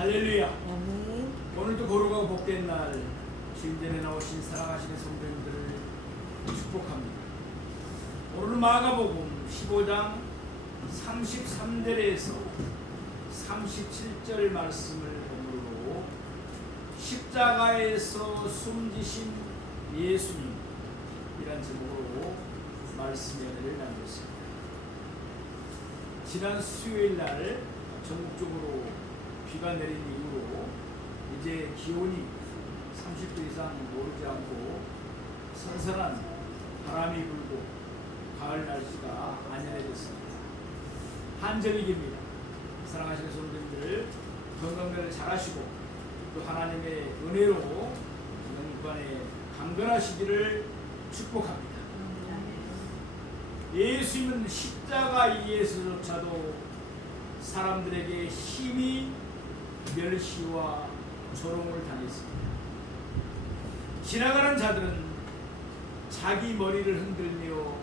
할렐루야. 아멘. 오늘도 거룩하고 복된 날 신전에 나오신 사랑하시는 성도님들을 축복합니다. 오늘은 마가복음 15장 33절에서 37절 말씀을 본문으로 십자가에서 숨지신 예수님이란 제목으로 말씀의 은혜를 나누었습니다. 지난 수요일 날 전국적으로 비가 내린 이후로 이제 기온이 30도 이상 오르지 않고 선선한 바람이 불고 가을 날씨가 안연해졌습니다. 한절기입니다. 사랑하시는 성도님들 건강을 잘하시고 또 하나님의 은혜로 영관에 강건하시기를 축복합니다. 예수님은 십자가 위에서조차도 사람들에게 심히 멸시와 조롱을 당했습니다. 지나가는 자들은 자기 머리를 흔들며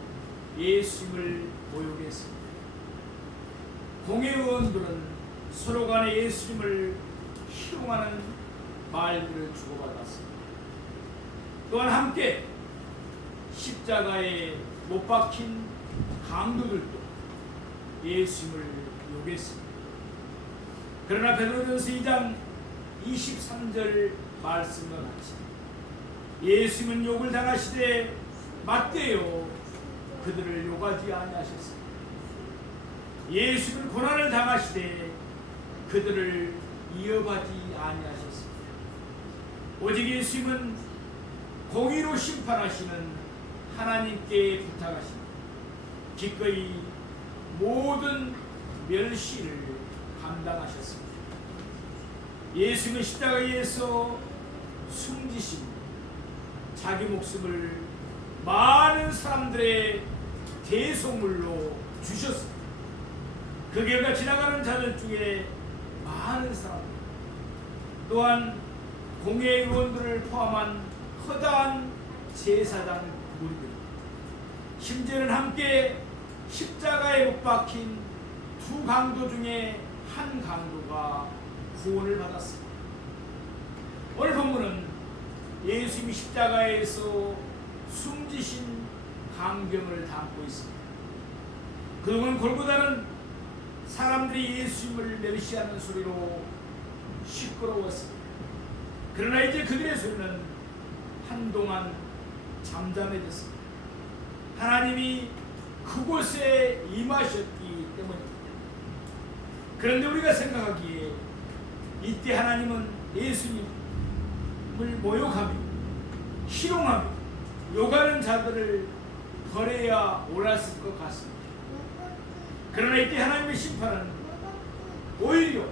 예수님을 모욕했습니다. 공회의원들은 서로 간에 예수님을 희롱하는 말들을 주고받았습니다. 또한 함께 십자가에 못 박힌 강도들도 예수님을 욕했습니다. 그러나 베드로전서 2장 23절 말씀과 같이 예수님은 욕을 당하시되 맞대요 그들을 욕하지 아니하셨습니다. 예수님은 고난을 당하시되 그들을 이어하지 아니하셨습니다. 오직 예수님은 공의로 심판하시는 하나님께 부탁하십니다. 기꺼이 모든 멸시를 감당하셨습니다. 예수님은 십자가에서 숨지신 자기 목숨을 많은 사람들의 대속물로 주셨습니다. 그 결과 지나가는 자들 중에 많은 사람들 또한 공회의원들을 포함한 커다란 제사장 무리들 심지어는 함께 십자가에 못 박힌 두 강도 중에 한 강도가 구원을 받았습니다. 오늘 본문은 예수님이 십자가에서 숨지신 광경을 담고 있습니다. 그동안 골고다는 사람들이 예수님을 멸시하는 소리로 시끄러웠습니다. 그러나 이제 그들의 소리는 한동안 잠잠해졌습니다. 하나님이 그곳에 임하셨기 때문입니다. 그런데 우리가 생각하기에 이때 하나님은 예수님을 모욕하며 희롱하며 욕하는 자들을 벌해야 옳았을 것 같습니다. 그러나 이때 하나님의 심판은 오히려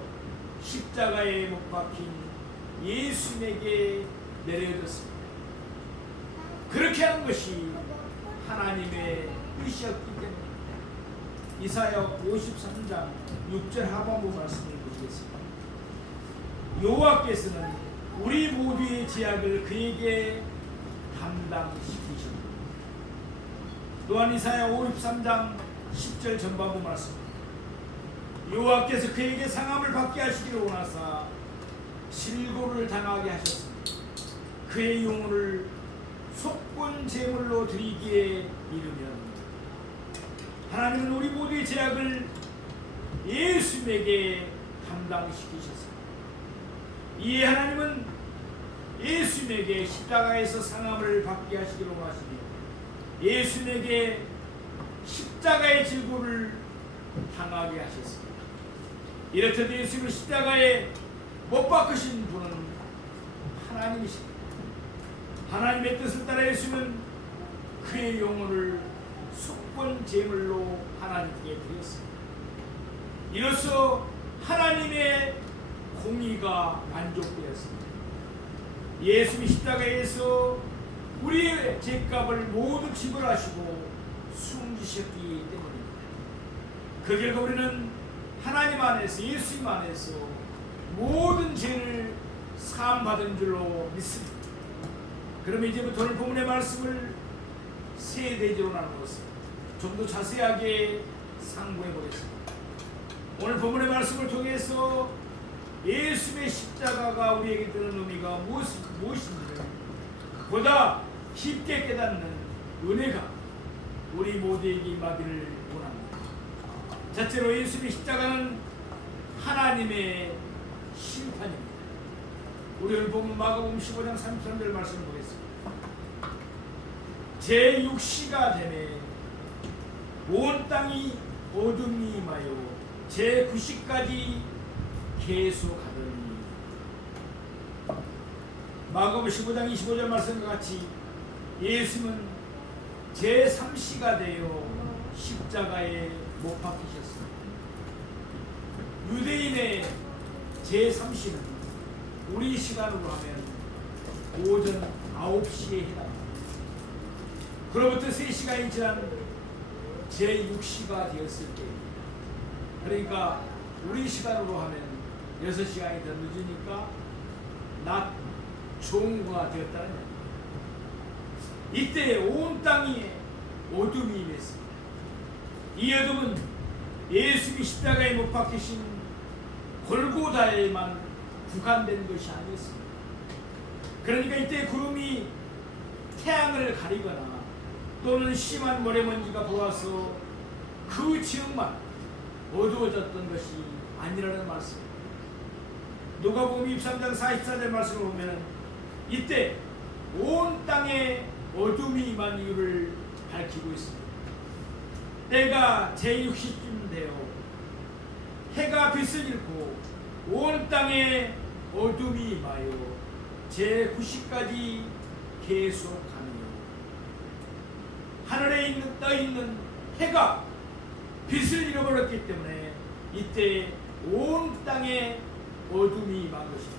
십자가에 못 박힌 예수님에게 내려졌습니다. 그렇게 하는 것이 하나님의 뜻이었기 때문입니다. 이사야 53장 6절 하반부 말씀을 보시겠습니다. 여호와께서는 우리 모두의 죄악을 그에게 담당시키십니다. 또한 이사야 53장 10절 전반부 말씀입니다. 여호와께서 그에게 상함을 받게 하시기를 원하사 실고를 당하게 하셨습니다. 그의 영혼을 속군 제물로 드리기에 이르면 하나님은 우리 모두의 죄악을 예수님에게 담당시키셨습니다. 이에 하나님은 예수님에게 십자가에서 상함을 받게 하시기를 원하시며 예수님에게 십자가의 질고를 당하게 하셨습니다. 이렇듯 예수님을 십자가에 못 박으신 분은 하나님이십니다. 하나님의 뜻을 따라 예수님은 그의 영혼을 속건 제물로 하나님께 드렸습니다. 이로써 하나님의 공의가 만족되었습니다. 예수님이 십자가에서 우리의 죄값을 모두 지불하시고 숨지셨기 때문입니다. 그 결과 우리는 하나님 안에서 예수님 안에서 모든 죄를 사함받은 줄로 믿습니다. 그러면 이제부터 오늘 본문의 말씀을 세 대지로 나누어서 좀 더 자세하게 상고해 보겠습니다. 오늘 본문의 말씀을 통해서 예수님의 예수님의 십자가가 우리에게 드는 의미가 무엇인지를 보다 깊게 깨닫는 은혜가 우리 모두에게 임하기를 원합니다. 첫째로 예수님의 십자가는 하나님의 심판입니다. 우리 오늘 보면 마가복음 15장 33절 말씀을 보겠습니다. 제6시가 되매 온 땅이 어둠이 임하여 제9시까지 계속하더니, 마가복음 15장 25절 말씀과 같이 예수님은 제3시가 되어 십자가에 못 박히셨습니다. 유대인의 제3시는 우리 시간으로 하면 오전 9시에 해당합니다. 그로부터 3시간이 지난 제6시가 되었을 때, 그러니까 우리 시간으로 하면 6시간이 더 늦으니까 낮 종가 되었다는 얘기입니다. 이때 온 땅이 어둠이 임했습니다. 이 어둠은 예수님이 십자가에 못 박히신 골고다에만 국한된 것이 아니었습니다. 그러니까 이때 구름이 태양을 가리거나 또는 심한 모래먼지가 보아서 그 지역만 어두워졌던 것이 아니라는 말씀입니다. 누가복음 23장 44절 말씀을 보면 이때 온 땅에 어둠이 임한 이유를 밝히고 있습니다. 때가 제6시쯤 되어 해가 빛을 잃고 온 땅에 어둠이 임하여 제9시까지 계속하며, 하늘에 떠있는 해가 빛을 잃어버렸기 때문에 이때 온 땅에 어둠이 임한 것입니다.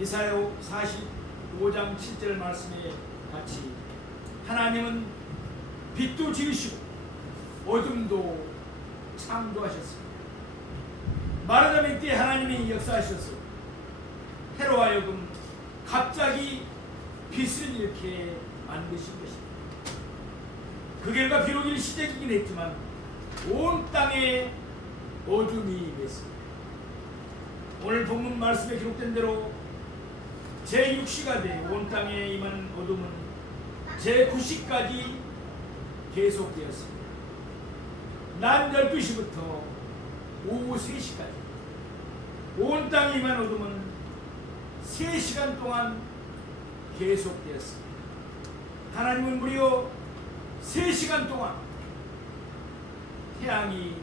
이사야 45장 7절 말씀에 같이 하나님은 빛도 지으시고 어둠도 창조하셨습니다. 말하자면 이때 하나님이 역사하셔서 해로 하여금 갑자기 빛을 이렇게 만드신 것입니다. 그 결과 비록 일시적이긴 했지만 온 땅에 어둠이 임했습니다. 오늘 본문 말씀에 기록된 대로 제6시가 돼 온 땅에 임한 어둠은 제9시까지 계속되었습니다. 낮 12시부터 오후 3시까지 온 땅에 임한 어둠은 3시간 동안 계속되었습니다. 하나님은 무려 3시간 동안 태양이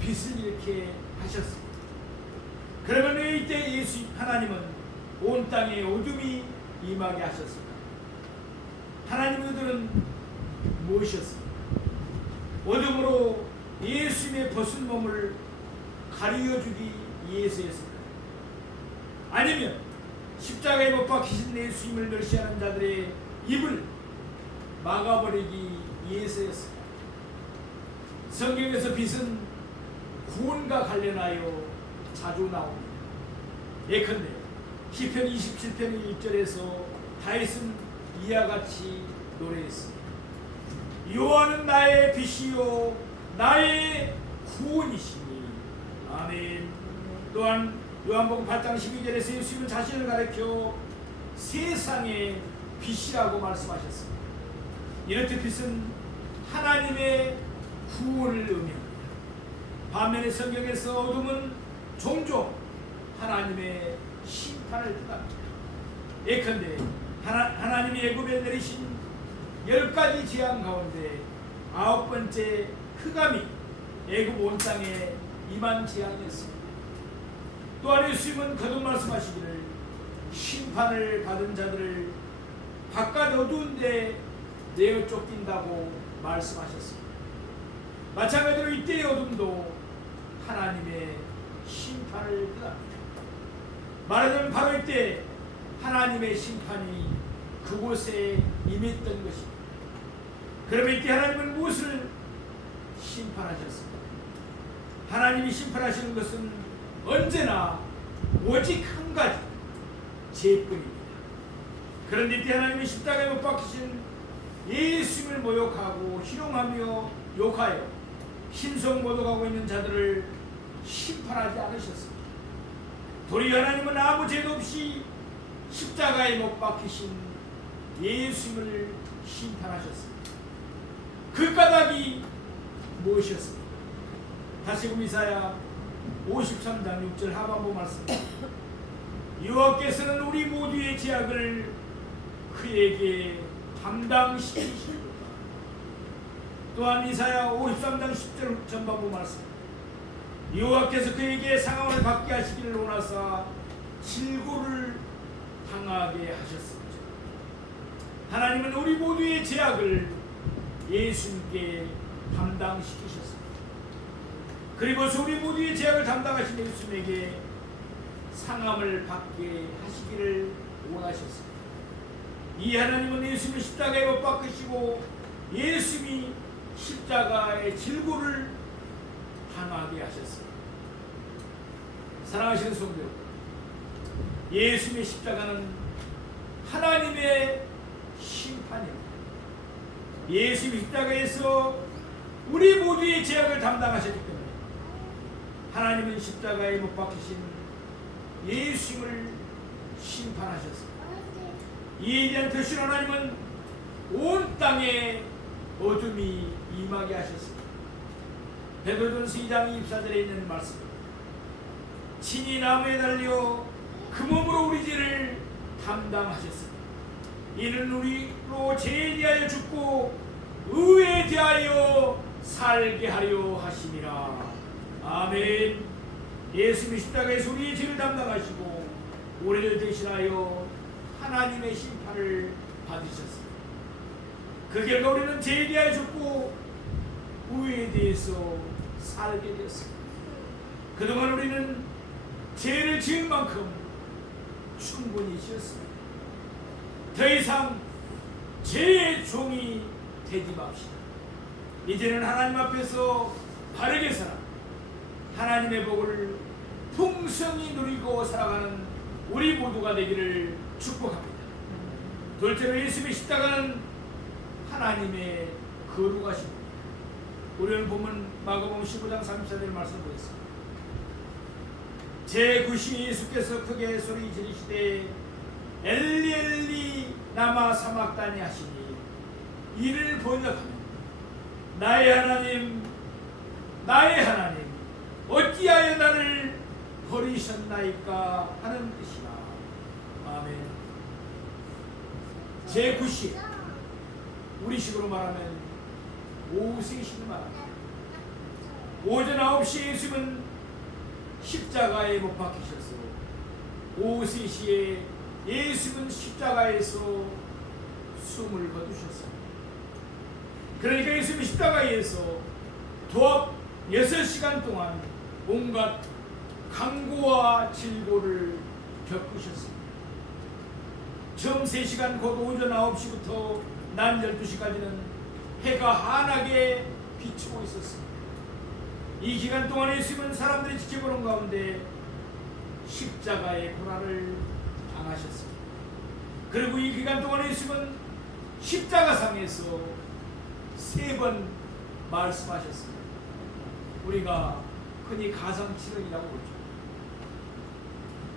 빛을 이렇게 하셨습니다. 그러면 왜 이때 예수 하나님은 온 땅에 어둠이 임하게 하셨습니까? 하나님의 의도는 무엇이었습니까? 어둠으로 예수님의 벗은 몸을 가리어주기 위해서였습니까? 아니면 십자가에 못 박히신 예수님을 멸시하는 자들의 입을 막아버리기 위해서였습니다. 성경에서 빛은 구원과 관련하여 자주 나옵니다. 예컨대 시편 27편 1절에서 다윗은 이와 같이 노래했습니다. 여호와는 나의 빛이요 나의 구원이시니. 아멘. 또한 요한복음 8장 12절에서 예수님은 자신을 가리켜 세상의 빛이라고 말씀하셨습니다. 이렇듯 빛은 하나님의 구원을 의미합니다. 반면에 성경에서 어둠은 종종 하나님의 심판을 뜻합니다. 예컨대 하나님이 애굽에 내리신 10가지 재앙 가운데 9번째 흑암이 애굽 온 땅에 임한 재앙이었습니다. 또한 예수님은 거듭 말씀하시기를 심판을 받은 자들을 바깥 어두운 데 내어 쫓긴다고 말씀하셨습니다. 마찬가지로 이때의 어둠도 하나님의 심판을 뜻합니다. 말하자면 바로 이때 하나님의 심판이 그곳에 임했던 것입니다. 그러면 이때 하나님은 무엇을 심판하셨습니까? 하나님이 심판하시는 것은 언제나 오직 한 가지, 죄뿐입니다. 그런데 이때 하나님이 십자가에 못 박히신 예수님을 모욕하고 희롱하며 욕하여 신성 모독하고 있는 자들을 심판하셨습니다. 심판하지 않으셨습니다. 도리 하나님은 아무 죄도 없이 십자가에 못 박히신 예수님을 심판하셨습니다. 그 까닭이 무엇이었습니까? 다시 이사야 53장 6절 하반부 말씀입니다. 여호와께서는 우리 모두의 죄악을 그에게 담당시키시리로다. 또한 이사야 53장 10절 전반부 말씀, 여호와께서 그에게 상함을 받게 하시기를 원하사 질고를 당하게 하셨습니다. 하나님은 우리 모두의 죄악을 예수님께 담당시키셨습니다. 그리고서 우리 모두의 죄악을 담당하신 예수님에게 상함을 받게 하시기를 원하셨습니다. 이 하나님은 예수님을 십자가에 못 박으시고 예수님이 십자가의 질고를 당하게 하셨습니다. 사랑하시는 성도 여러분, 예수님의 십자가는 하나님의 심판입니다. 예수님이 십자가에서 우리 모두의 죄악을 담당하셨기 때문에 하나님은 십자가에 못 박히신 예수님을 심판하셨습니다. 이에 대한 표시로 하나님은 온 땅에 어둠이 임하게 하셨습니다. 베드로전서 2장 24절에 있는 말씀입니다. 친히 나무에 달려 그 몸으로 우리 죄를 담당하셨습니다. 이는 우리로 죄에 대하여 죽고 의에 대하여 살게 하려 하심이라. 아멘. 예수님이 십자가에서 우리의 죄를 담당하시고 우리를 대신하여 하나님의 심판을 받으셨습니다. 그 결과 우리는 죄에 대하여 죽고 의에 대해서 살게 되었습니다. 그동안 우리는 죄를 지은 만큼 충분히 지었습니다. 더 이상 죄의 종이 되지 맙시다. 이제는 하나님 앞에서 바르게 살아 하나님의 복을 풍성히 누리고 살아가는 우리 모두가 되기를 축복합니다. 둘째로 예수님의 십자가는 하나님의 거룩하십니다. 우리는 보면 마가복음 15장 34절 말씀 보겠습니다. 제9시 예수께서 크게 소리 지르시되 엘리 엘리 라마 사막다니 하시니 이를 번역하면 나의 하나님 나의 하나님 어찌하여 나를 버리셨나이까 하는 뜻이라. 아멘. 제9시 우리식으로 말하면 오후 3시를 말합니다. 오전 9시에 예수님은 십자가에 못 박히셔서 오후 3시에 예수님은 십자가에서 숨을 거두셨습니다. 그러니까 예수님이 십자가에서 도합 6시간 동안 온갖 강고와 질고를 겪으셨습니다. 처음 3시간 곧 오전 9시부터 낮 12시까지는 해가 환하게 비추고 있었습니다. 이 기간 동안 예수님은 사람들이 지켜보는 가운데 십자가의 고난을 당하셨습니다. 그리고 이 기간 동안 예수님은 십자가상에서 3번 말씀하셨습니다. 우리가 흔히 가상칠언이라고 그러죠.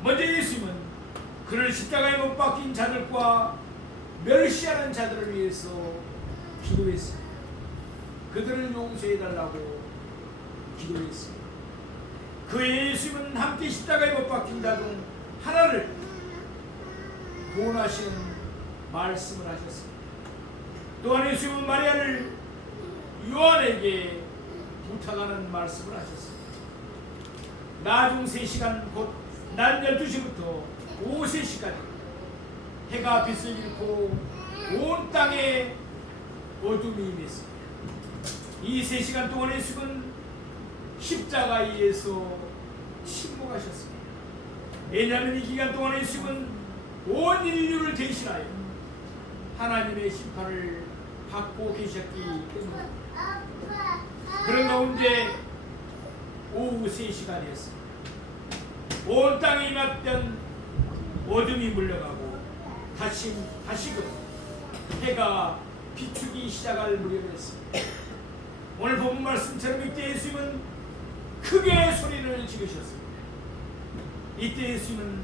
먼저 예수님은 그를 십자가에 못 박힌 자들과 멸시하는 자들을 위해서 기도했습니다. 그들을 용서해달라고 기도했습니다. 그 예수님은 함께 십자가에 못 박힌 자 중 하나를 구원하시는 말씀을 하셨습니다. 또한 예수님은 마리아를 요한에게 부탁하는 말씀을 하셨습니다. 나중 3시간 곧 낮 12시부터 오후 3시까지 해가 빛을 잃고 온 땅에 어둠이 임했습니다. 이 3시간 동안 예수님은 십자가 위에서 침묵하셨습니다. 왜냐하면 이 기간 동안 예수님은 온 인류를 대신하여 하나님의 심판을 받고 계셨기 때문입니다. 그런 가운데 오후 3시간이었습니다. 온 땅에 임했던 어둠이 물러가고 다시금 해가 비추기 시작할 무렵이었습니다. 오늘 본문 말씀처럼 이때 예수님은 크게 소리를 지르셨습니다. 이때 예수님은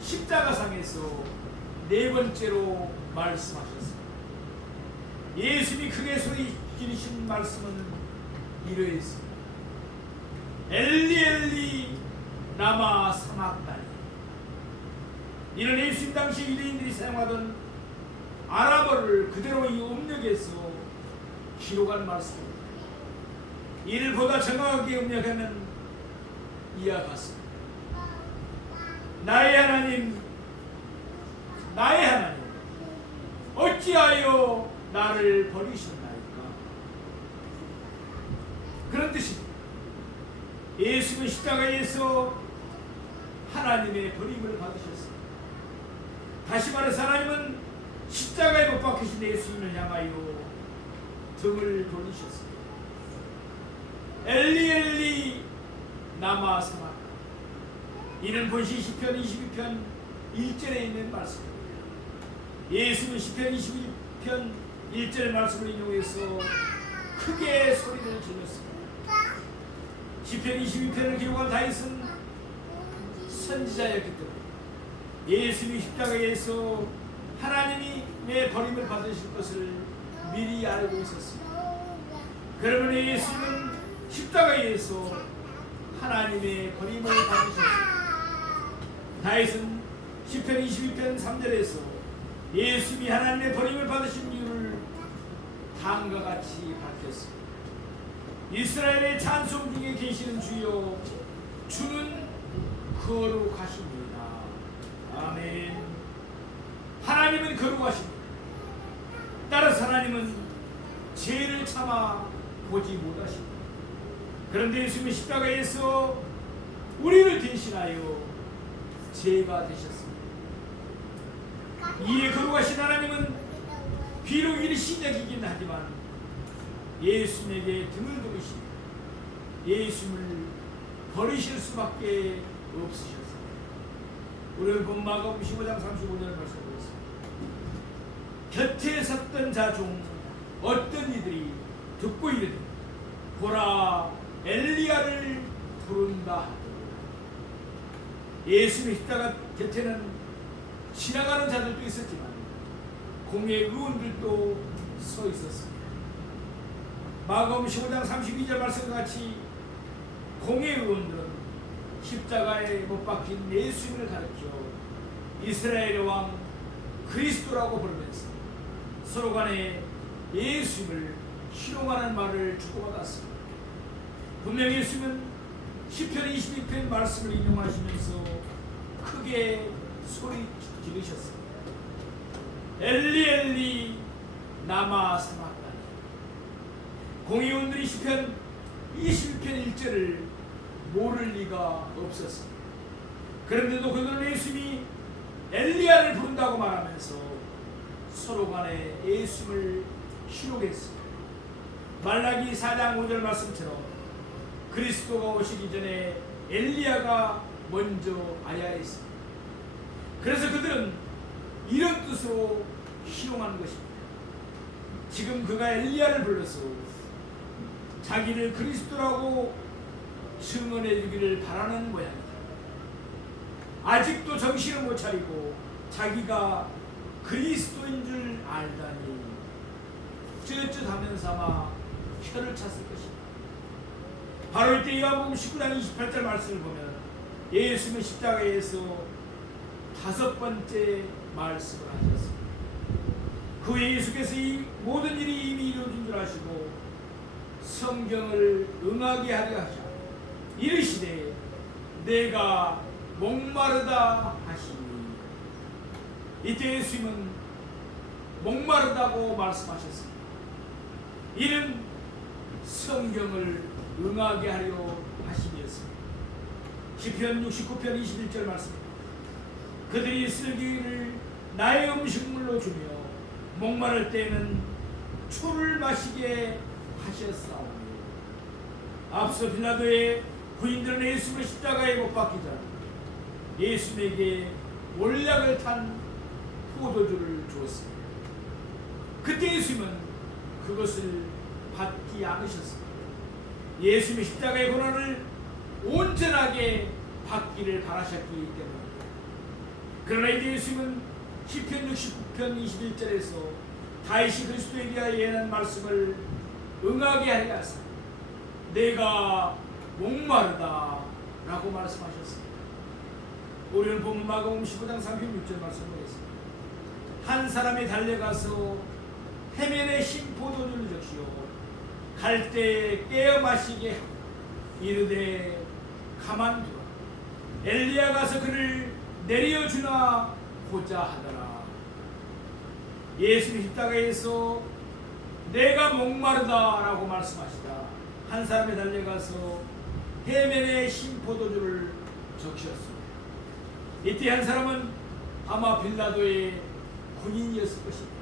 십자가상에서 네 번째로 말씀하셨습니다. 예수님이 크게 소리 지르신 말씀은 이러했습니다. 엘리 엘리 라마 사막다니. 이는 예수님 당시 유대인들이 사용하던 아람어를 그대로 이 음력에서 기록한 말씀입니다. 이를 보다 정확하게 음력하면 이와 같습니다. 나의 하나님, 나의 하나님, 어찌하여 나를 버리셨나이까? 그런 뜻입니다. 예수는 십자가에서 하나님의 버림을 받으셨습니다. 다시 말해서 하나님은 십자가에 못 박히신 예수님을 향하여 등을 돌리셨습니다. 엘리 엘리 나마 사마. 이는 본시 시편 22편 1절에 있는 말씀입니다. 예수는 시편 22편 1절 말씀을 인용해서 크게 소리를 질렀습니다. 시편 22편을 기록한 다윗은 선지자였기 때문에 예수님이 십자가에서 하나님의 버림을 받으실 것을 미리 알고 있었습니다. 그러면 예수님은 십자가에서 하나님의 버림을 받으셨습니다. 다윗은 시편 22편 3절에서 예수님이 하나님의 버림을 받으신 이유를 다음과 같이 밝혔습니다. 이스라엘의 찬송 중에 계시는 주여, 주는 거룩하십니다. 아멘. 하나님은 거룩하십니다. 따라서 하나님은 죄를 참아 보지 못하십니다. 그런데 예수님은 십자가에서 우리를 대신하여 죄가 되셨습니다. 이에 거룩하신 하나님은 비록 일시적이긴 하지만 예수님에게 등을 돌리시고 예수님을 버리실 수밖에 없으셨습니다. 우리는 본 마가복음 15장 35절을 말씀드렸습니다. 곁에 섰던 자 중 어떤 이들이 듣고 이르되 보라 엘리야를 부른다. 예수님의 십자가 곁에는 지나가는 자들도 있었지만 공회 의원들도 서 있었습니다. 마가복음 15장 32절 말씀과 같이 공회 의원들은 십자가에 못 박힌 예수님을 가리켜 이스라엘의 왕 그리스도라고 부르면서 서로 간에 예수님을 희롱하는 말을 주고받았습니다. 분명히 예수님은 시편 22편 말씀을 인용하시면서 크게 소리 지르셨습니다. 엘리 엘리 나마 사막다니. 공의원들이 시편 21편 1절을 모를 리가 없었습니다. 그런데도 그들은 예수님이 엘리야를 부른다고 말하면서 서로 간에 예수님을 희롱했습니다. 말라기 4장 5절 말씀처럼 그리스도가 오시기 전에 엘리야가 먼저 아야했습니다. 그래서 그들은 이런 뜻으로 희롱한 것입니다. 지금 그가 엘리야를 불러서 자기를 그리스도라고 증언해 주기를 바라는 모양이다. 아직도 정신을 못 차리고 자기가 그리스도인 줄 알다니 쯧쯧하면서 아마 혀를 찼을 것입니다. 바로 이때 요한복음 19장 28절 말씀을 보면 예수님은 십자가에서 5번째 말씀을 하셨습니다. 그 후에 예수께서 이 모든 일이 이미 이루어진 줄 아시고 성경을 응하게 하려 하셔 이르시되 내가 목마르다 하시니. 이때 예수님은 목마르다고 말씀하셨습니다. 이는 성경을 응하게 하려 하심이었습니다. 시편 69편 21절 말씀입니다. 그들이 슬기를 나의 음식물로 주며 목마를 때에는 초를 마시게 하셨사오니. 앞서 빌라도의 부인들은 예수를 십자가에 못 박히자 예수님에게 몰약을 탄 포도주를 주었습니다. 그때 예수님은 그것을 받지 않으셨습니다. 예수님의 십자가의 고난을 온전하게 받기를 바라셨기 때문에. 그러나 이제 예수님은 시편 69편 21절에서 다윗이 그리스도에 대하여 예언한 말씀을 응하게 하려 하사 내가 목마르다 라고 말씀하셨습니다. 우리는 본문 마가복음 15장 36절 말씀을 보겠습니다. 한 사람이 달려가서 해면에 신 포도주를 적시어 갈 때 깨어 마시게 하고 이르되 가만두라. 엘리야 가서 그를 내려주나 보자 하더라. 예수님 십자가에서 내가 목마르다 라고 말씀하시다 한 사람이 달려가서 해면에 신 포도주를 적셨습니다. 이때 한 사람은 아마 빌라도의 군인이었을 것입니다.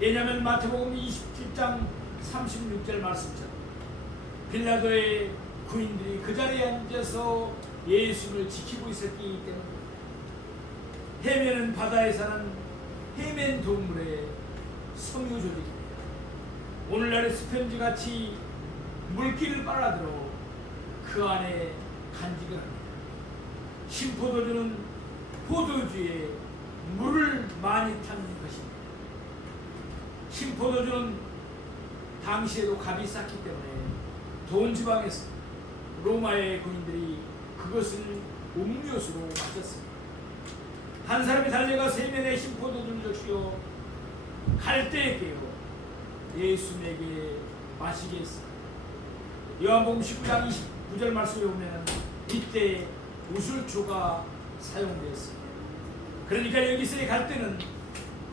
왜냐하면 마태복음 27장 36절 말씀처럼 빌라도의 군인들이 그 자리에 앉아서 예수를 지키고 있었기 때문에. 해면은 바다에 사는 해면 동물의 섬유 조직입니다. 오늘날의 스펀지 같이 물기를 빨아들어 그 안에 간직을 합니다. 신포도주는 포도주에 물을 많이 탄 것입니다. 신포도주는 당시에도 값이 쌌기 때문에 돈 지방에서 로마의 군인들이 그것을 음료수로 마셨습니다. 한 사람이 달려가서 해면에 신포도주를 적시어 갈 때에 깨어 예수님에게 마시게 했습니다. 요한복음 19장 29절 말씀에 보면 이때 우슬초가 사용되었습니다. 그러니까 여기서의 갈 때는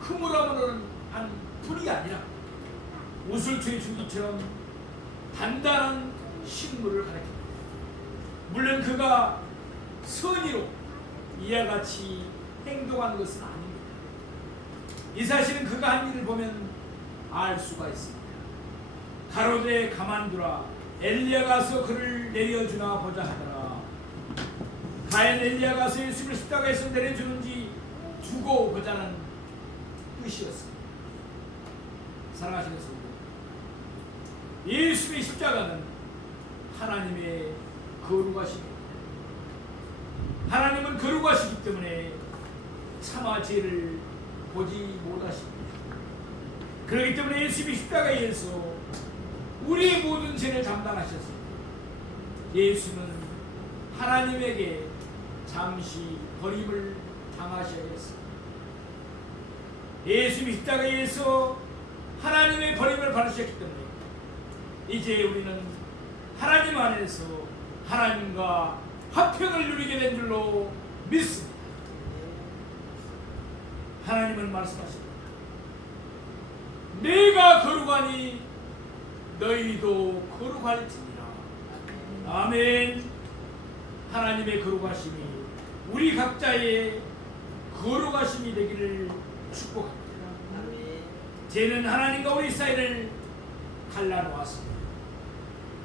흐물흐물한 불이 아니라 우슬초의 줄기처럼 단단한 식물을 가리킵니다. 물론 그가 선의로 이와 같이 행동하는 것은 아닙니다. 이 사실은 그가 한 일을 보면 알 수가 있습니다. 가로되 가만두라. 엘리야 가서 그를 내려주나 보자 하더라. 과연 엘리야 가서 예수를 십자가에서 내려주는지 두고 보자는 뜻이었습니다. 사랑하시는 성도, 예수의 십자가는 하나님의 거룩하십니다. 하나님은 거룩하시기 때문에 차마 죄를 보지 못하십니다. 그렇기 때문에 예수님이 십자가에서 우리의 모든 죄를 담당하셨습니다. 예수는 하나님에게 잠시 버림을 당하셔야겠습니다. 예수님이 십자가에서 하나님의 버림을 받으셨기 때문에 이제 우리는 하나님 안에서 하나님과 화평을 누리게 된 줄로 믿습니다. 하나님은 말씀하십니다. 내가 거룩하니 너희도 거룩할지니라. 아멘. 하나님의 거룩하심이 우리 각자의 거룩하심이 되기를 축복합니다. 죄는 하나님과 우리 사이를 갈라놓았습니다.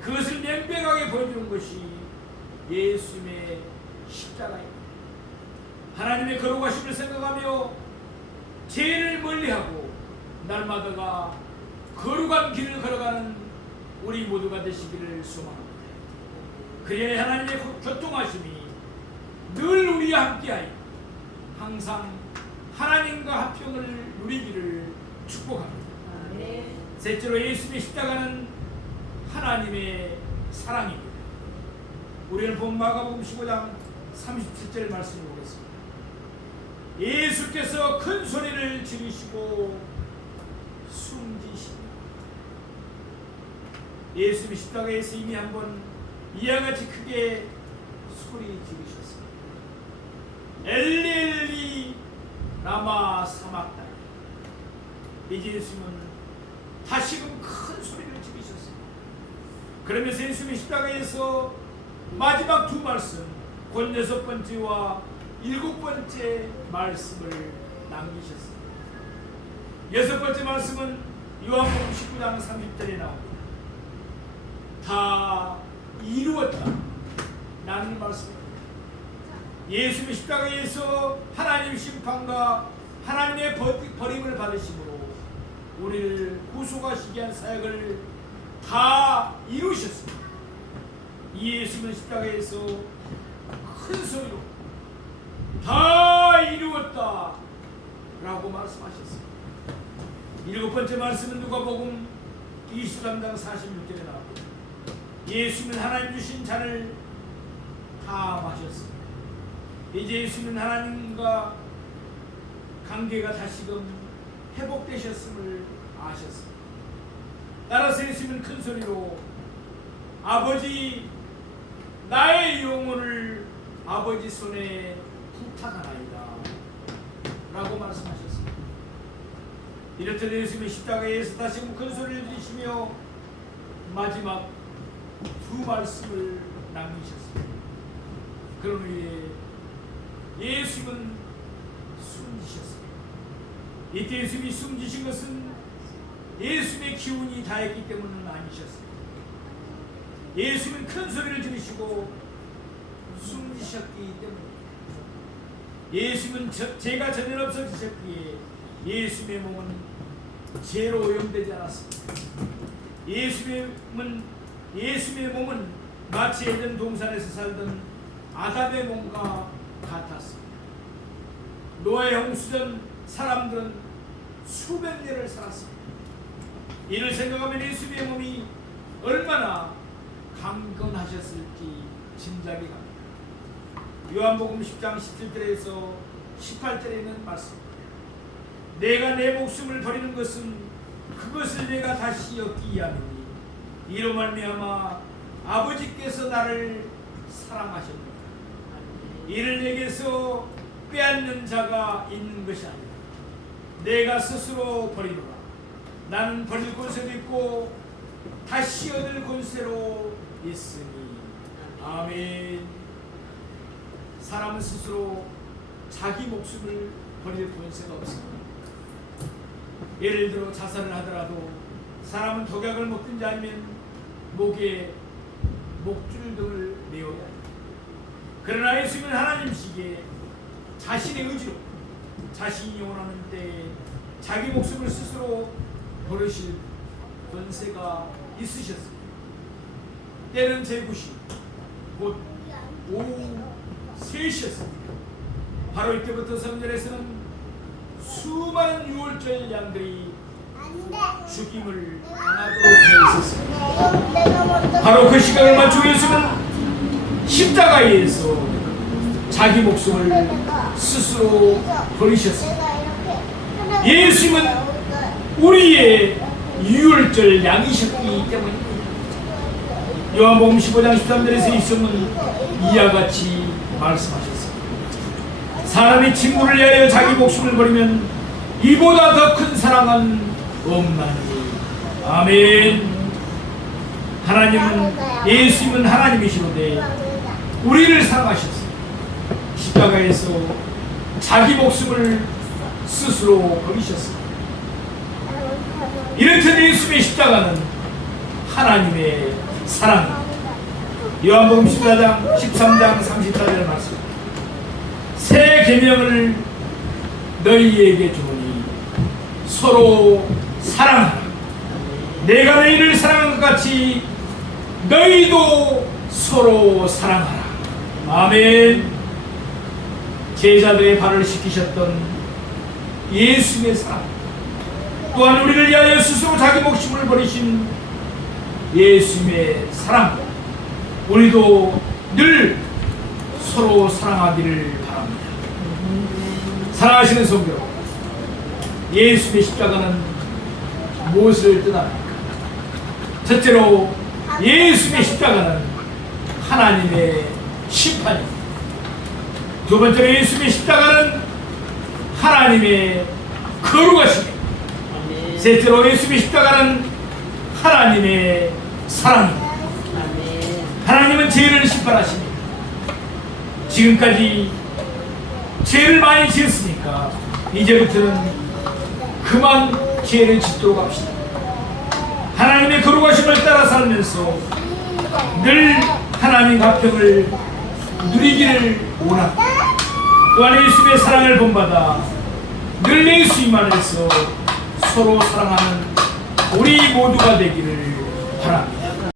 그것을 명백하게 보여주는 것이 예수님의 십자가입니다. 하나님의 거룩하심을 생각하며 죄를 멀리하고 날마다가 거룩한 길을 걸어가는 우리 모두가 되시기를 소망합니다. 그래야 하나님의 교통하심이 늘 우리와 함께하여 항상 하나님과 화평을 누리기를 축복합니다. 셋째로 예수님의 십자가는 하나님의 사랑입니다. 우리는 본 마가복음 15장 37절 말씀을 보겠습니다. 예수께서 큰 소리를 지르시고 숨지십니다. 예수님이 십자가에서 이미 한번 이와 같이 크게 소리 지르셨습니다. 엘리 엘리 라마 사막다니. 이제 예수님은 다시금 큰 소리를 지르셨습니다. 그러면서 예수님이 십자가에서 마지막 두 말씀, 곧 6번째와 7번째 말씀을 남기셨습니다. 6번째 말씀은 요한복음 19장 30절에 나옵니다. 다 이루었다 라는 말씀입니다. 예수님이 십자가에서 하나님 심판과 하나님의 버림을 받으심으로 우리를 구속하시기 위한 사역을 다 이루셨습니다. 예수님은 십자가에서 큰 소리로 다 이루었다 라고 말씀하셨습니다. 일곱 번째 말씀은 누가복음 23장 46절에 나옵니다. 예수님은 하나님 주신 잔을 다 마셨습니다. 이제 예수님은 하나님과 관계가 다시금 회복되셨음을 아셨습니다. 따라서 예수님은 큰 소리로 아버지, 나의 영혼을 아버지 손에 부탁하나이다 라고 말씀하셨습니다. 이렇듯 예수님은 십자가에서 다시금 큰 소리를 들으시며 마지막 두 말씀을 남기셨습니다. 그런 후에 예수님은 숨지셨습니다. 이때 예수님이 숨지신 것은 예수님의 기운이 다했기 때문은 아니셨습니다. 예수님은 큰 소리를 지르시고 숨지셨기 때문입니다. 예수님은 죄가 전혀 없어지셨기에 예수님의 몸은 죄로 오염되지 않았습니다. 예수님의 몸은 마치 에덴 동산에서 살던 아담의 몸과 같았습니다. 노아의 홍수 전 사람들은 수백 년을 살았습니다. 이를 생각하면 예수님의 몸이 얼마나 강건하셨을지 짐작이 갑니다. 요한복음 10장 17절에서 18절에 있는 말씀입니다. 내가 내 목숨을 버리는 것은 그것을 내가 다시 얻기 위함이니 이로 말미암아 아버지께서 나를 사랑하셨노라. 이를 내게서 빼앗는 자가 있는 것이 아니라 내가 스스로 버리노라. 나는 버릴 권세도 있고 다시 얻을 권세로 있으니. 아멘. 사람은 스스로 자기 목숨을 버릴 권세가 없습니다. 예를 들어 자살을 하더라도 사람은 독약을 먹든지 아니면 목에 목줄 등을 메어야 합니다. 그러나 예수님은 하나님이시기에 자신의 의지로 자신이 원하는 때에 자기 목숨을 스스로 버리실 권세가 있으셨습니다. 때는 제9시 곧 오후 3시였습니다. 바로 이때부터 성전에서는 수많은 유월절 양들이 죽임을 당하도록 되어 있었습니다. 바로 그 시간을 맞추고 예수는 십자가에서 자기 목숨을 스스로 버리셨습니다. 예수님은 우리의 유월절 양이셨기 때문입니다. 요한복음 15장 13절에서 예수님은 이와 같이 말씀하셨습니다. 사람이 친구를 위하여 자기 목숨을 버리면 이보다 더 큰 사랑은 없나니. 아멘. 하나님은 예수님은 하나님이시로되 우리를 사랑하셨습니다. 십자가에서 자기 목숨을 스스로 버리셨습니다. 이렇듯 예수님의 십자가는 하나님의 사랑입니다. 요한복음 14장 13장 34절 말씀. 새 계명을 너희에게 주노니 서로 사랑하라. 내가 너희를 사랑한 것 같이 너희도 서로 사랑하라. 아멘. 제자들의 발을 씻기셨던 예수님의 사랑, 또한 우리를 위하여 스스로 자기 목숨을 버리신 예수님의 사랑, 우리도 늘 서로 사랑하기를 바랍니다. 사랑하시는 성도 여러분, 예수님의 십자가는 무엇을 뜻합니까? 첫째로 예수님의 십자가는 하나님의 심판입니다. 두 번째로 예수님의 십자가는 하나님의 거룩하심입니다. 셋째로 예수님의 십자가는 하나님의 사랑입니다. 하나님은 죄를 심판하십니다. 지금까지 죄를 많이 지었으니까 이제부터는 그만 죄를 짓도록 합시다. 하나님의 거룩하심을 따라 살면서 늘 하나님 화평을 누리기를 원합니다. 또한 예수님의 사랑을 본받아 늘 예수님 안에서 서로 사랑하는 우리 모두가 되기를 바랍니다.